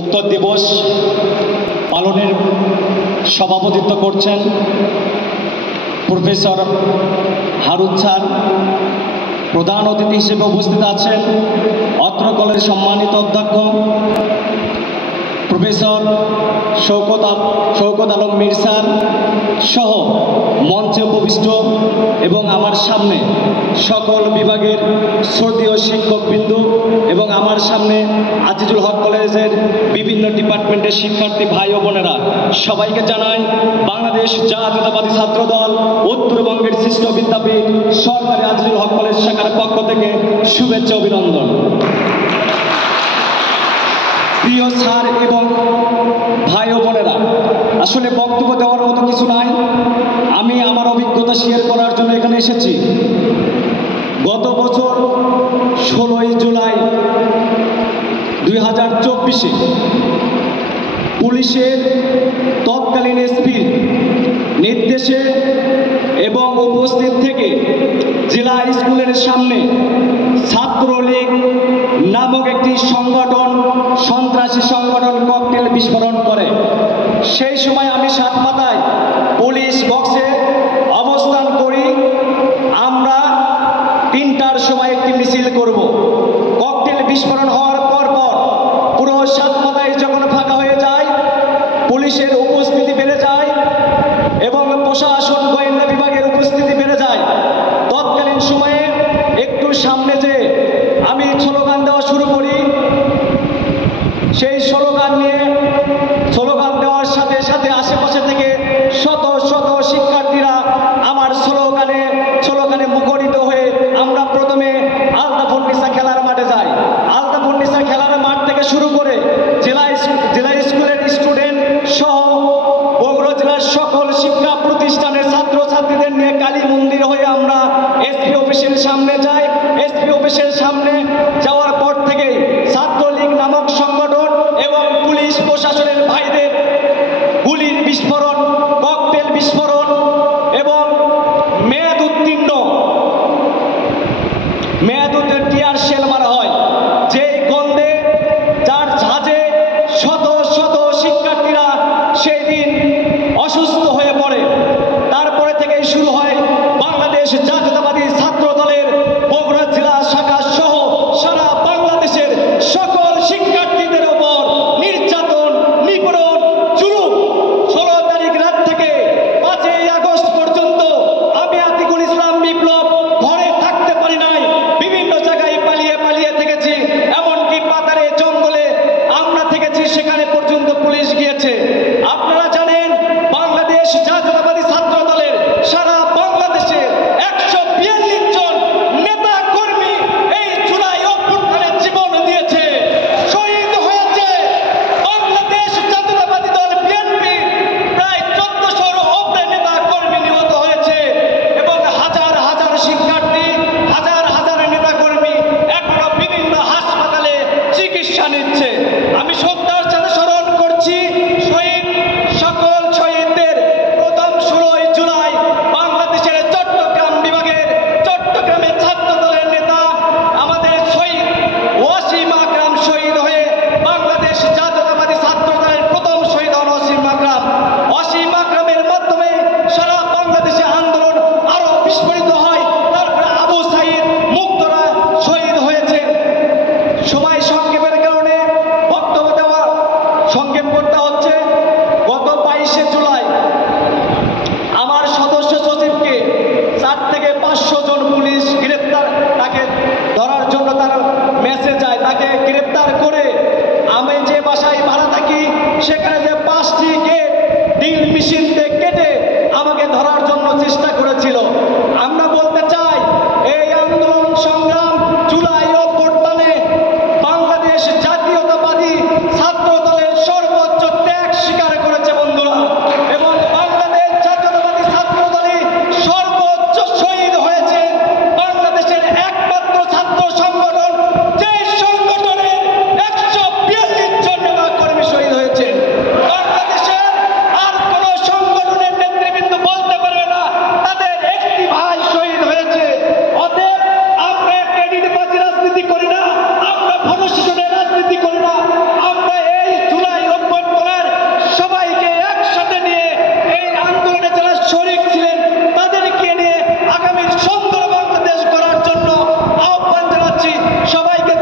উক্ত দিবস পালনের সভাপতিত্ব করছেন প্রফেসর হারুন স্যার। প্রধান অতিথি হিসেবে উপস্থিত আছেন অত্র কলেজের সম্মানিত অধ্যক্ষ প্রফেসর শওকত আলম মীর স্যার সহ মঞ্চে উপবিষ্ট এবং আমার সামনে সকল বিভাগের শ্রদ্ধেয় শিক্ষকবৃন্দ এবং আমার সামনে আজিজুল হক কলেজের বিভিন্ন ডিপার্টমেন্টের শিক্ষার্থী ভাই ও বোনেরা, সবাইকে জানাই বাংলাদেশ জাতীয়তাবাদী ছাত্রদল উত্তরবঙ্গের সৃষ্ট বিদ্যাপীঠ সরকারি আজিজুল হক কলেজ শাখার পক্ষ থেকে শুভেচ্ছা অভিনন্দন। প্রিয় স্যার এবং ভাই ও বোনেরা, আসলে বক্তব্য দেওয়ার মতো কিছু নাই, আমি আমার অভিজ্ঞতা শেয়ার করার জন্য এখানে এসেছি। গত বছর 16ই জুলাই 2024-এ পুলিশের তৎকালীন এসপির নির্দেশে এবং উপস্থিত থেকে জেলা স্কুলের সামনে ছাত্রলীগ নামক একটি সংগঠন, সন্ত্রাসী সংগঠন ককটেল বিস্ফোরণ করে। সেই সময় আমি সাতমাথায় পুলিশ বক্সে অবস্থান করি। আমরা 3টার সময় একটি মিছিল করব। ককটেল বিস্ফোরণ হওয়ার পর পুরো সাতমাথায় যখন ফাঁকা হয়ে যায়, পুলিশের উপস্থিতি বেড়ে যায় এবং প্রশাসন গোয়েন্দা বিভাগের উপস্থিতি বেড়ে যায়। তৎকালীন সময়ে একটু সামনে যে আমি স্লোগান দেওয়া শুরু করি, সেই স্লোগান দেওয়ার সাথে সাথে আশেপাশে থেকে শত শত শিক্ষার্থীরা আমার স্লোগানে মুখরিত হয়ে আমরা প্রথমে আলতাফুন্নিসা খেলার মাঠে যাই। আলতাফুন্নিসা খেলার মাঠ থেকে শুরু করে জেলা স্কুলের স্টুডেন্ট সহ বগুড়া জেলার সকল শিক্ষা প্রতিষ্ঠানের ছাত্রছাত্রীদের নিয়ে কালী মন্দির হয়ে আমরা এসপি অফিসের সামনে যাই। এসপি অফিসের সামনে যাওয়ার পর থেকে ছাত্রলীগ নামক সংগঠন এবং পুলিশ প্রশাসনের ভাইদের গুলির বিস্ফোরণ, ককটেল বিস্ফোরণ এবং মেয়াদ উত্তীর্ণ টিয়ার শেল মারা হয়। যেই গন্ধে যার ঝাঁজে শত শত শিক্ষার্থীরা সেই দিন অসুস্থ হয়ে পড়ে। তারপরে থেকেই শুরু হয় বাংলাদেশ জাতীয়তাবাদী ছাত্র দলের বগুড়া জেলা শাখা সহ সারা বাংলাদেশের সকল শিক্ষার্থীদের ওপর নির্যাতন, নিপীড়ন, জুলুম। 16 তারিখ রাত থেকে 5ই আগস্ট পর্যন্ত আমি আতিকুল ইসলাম বিপ্লব ঘরে থাকতে পারি নাই, বিভিন্ন জায়গায় পালিয়ে থেকেছি। এমনকি পাতারে জঙ্গলে আমরা থেকেছি, সেখানে পর্যন্ত পুলিশ গিয়েছে। আপনারা জানেন বাংলাদেশ জাতীয়তাবাদী ছাত্র দলের সারা বাংলাদেশে 142 জন নেতা কর্মী এই জুলাই অভ্যুত্থানে জীবন দিয়েছে, শহীদ হয়েছে। বাংলাদেশ জাতীয়তাবাদী দল বিএনপি প্রায় 1400 উপরে নেতা কর্মী নিহত হয়েছে এবং হাজার হাজার শিক্ষার্থী, হাজার হাজার নেতা কর্মী এখনো বিভিন্ন হাসপাতালে চিকিৎসা নিচ্ছে। আমি শ্রদ্ধার সাথে স্মরণ করছি সকল শহীদদের। প্রথম 16ই জুলাই বাংলাদেশের চট্টগ্রাম বিভাগের চট্টগ্রামের ছাত্র দলের নেতা আমাদের শহীদ ওয়াসিম আকরাম শহীদ হয়ে বাংলাদেশ জাতীয়তাবাদী ছাত্র দলের প্রথম শহীদ হন ওয়াসিম আকরাম। ওয়াসিম আকরামের মাধ্যমে সারা বাংলাদেশে আন্দোলন আরো বিস্ফোরিত হয়। তারপরে আবু সাইদ মুগ্ধরা শহীদ হয়েছে। সময় সংক্ষেপের কারণে বক্তব্য দেওয়া সংক্ষেপ করতে হচ্ছে। গত 22শে জুলাই আমার সদস্য সচিবকে 4 থেকে 500 জন পুলিশ তাকে ধরার জন্য তার মেসেজ যায়, তাকে গ্রেপ্তার করে আমি যে বাসায় ভাড়া থাকি সেখানে যে 5টি গেট ডিল মেশিন দিয়ে কেটে আমাকে ধরার জন্য চেষ্টা করেছিল। আমরা বলতে চাই এই আন্দোলন সংগ্রাম জুলাই অভ্যুত্থানে বাংলাদেশ জাতীয়তাবাদী ছাত্র দলের সর্বোচ্চ ত্যাগ স্বীকার করেছে বন্ধুরা, এবং বাংলাদেশ জাতীয়তাবাদী ছাত্র দলই সর্বোচ্চ শহীদ হয়েছে। বাংলাদেশের একমাত্র ছাত্র সংগঠন, যে সংগঠনের 142 জন নেতা কর্মী শহীদ হয়েছে। বাংলাদেশে সবাইকে